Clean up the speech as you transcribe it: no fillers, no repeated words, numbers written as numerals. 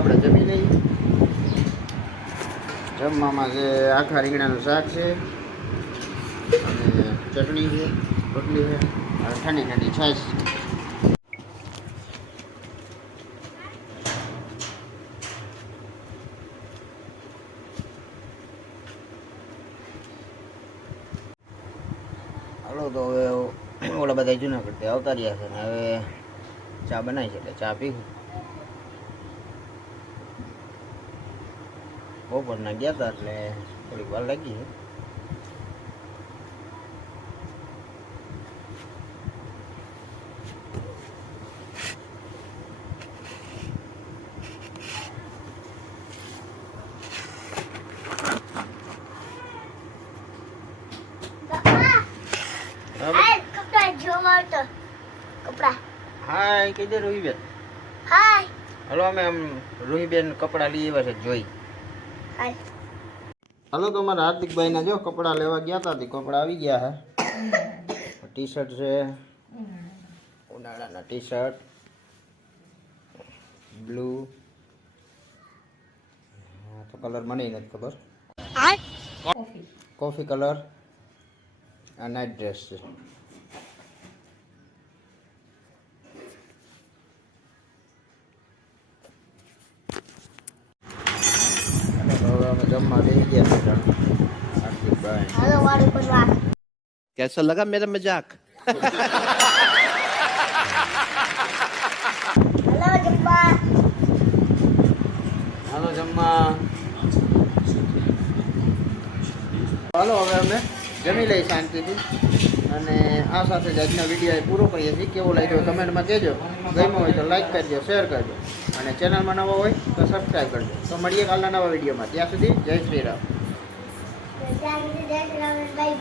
આપણે જમી લઈએ. જમવામાં જે આખા રીંગણાનું શાક છે અને ચટણી છે, રોટલી છે અને ઠંડી ઠંડી છાશ છે. હાલો તો હવે ઓલા બધા જુનાગઢથી આવતા રહ્યા છે ને હવે ચા બનાવી છે એટલે ચા પીવું. બપોરના ગયા હતા એટલે થોડીક વાર લાગી છે. હાય કઈ દે રોહીબેન. હાય. હાલો અમે આમ રોહીબેન કપડાં લઈ આવ્યા છે જોઈ. હાય. હાલો તો અમારા હાર્દિકભાઈના જો કપડાં લેવા ગયા હતા તે કપડાં આવી ગયા હે. ટી શર્ટ છે, ઉનાળાના ટી શર્ટ બ્લુ, તો કલર મને નથી ખબર, કોફી કલર આ નાઇટ ડ્રેસ છે. જમવા બેસી ગયા છે હાર્દિકભાઈ. कैसा लगा मेरा मजाक? હાલો જમવા. હાલો હવે અમે જમી લઈ શાંતિથી અને આ સાથે જ આજનો વિડીયો પૂરો કરીએ છીએ. કેવો લાગ્યો કમેન્ટમાં કહેજો. ગમ્યો હોય તો લાઈક કરજો, શેર કરજો અને ચેનલમાં નવો હોય તો સબસ્ક્રાઈબ કરજો. તો મળીએ કાલના નવા વિડીયોમાં. ત્યાં સુધી જય શ્રી રામ. બાય.